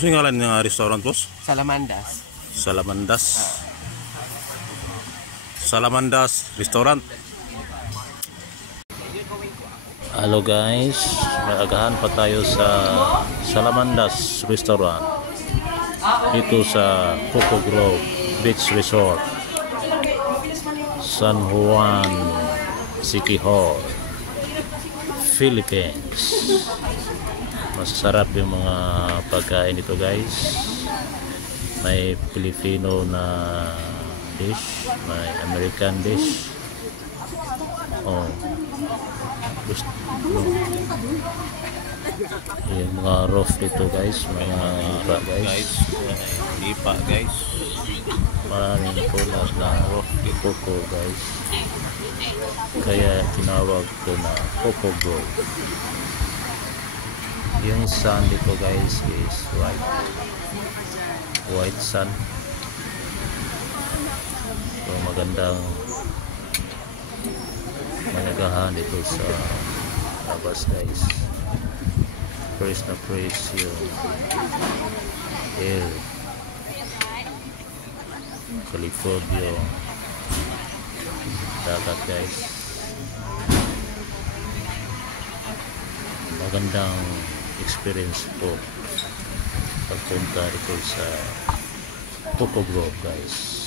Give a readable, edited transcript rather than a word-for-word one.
Ano yung ngalan ng restaurant, boss? Salamandas. Salamandas. Salamandas Restaurant. Hello guys, may agahan pa tayo sa Salamandas Restaurant dito sa Coco Grove Beach Resort, San Juan City Hall, Philippines. Masarap yung mga pagkain dito guys. May Filipino na dish, may American dish. Oh, yung mga roof dito guys, mga lipa guys, lipa guys, maraming tulad na roof di Coco guys, kaya tinawag ko na Coco Grove. Yung sun dito guys is white sun. So magandang managahan dito sa labas guys. Fresh na fresh yung air sa likod yung dagat guys. Magandang experience po pagpunta dito sa Coco Grove guys.